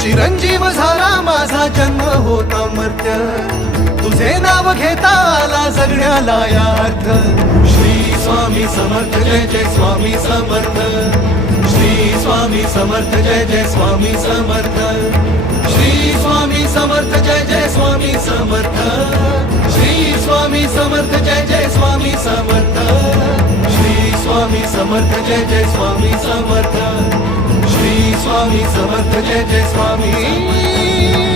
चिरंजीव झाला माझा जन्म होता मर्त्य, तुझे नाव घेता आला जगण्याला यार्थ. श्री स्वामी समर्थ जय जय स्वामी समर्थ, श्री स्वामी समर्थ जय जय स्वामी समर्थ, श्री स्वामी समर्थ जय जय स्वामी समर्थ, श्री स्वामी समर्थ जय जय स्वामी समर्थ, श्री स्वामी समर्थ जय जय स्वामी समर्थ, श्री स्वामी समर्थ जय जय स्वामी.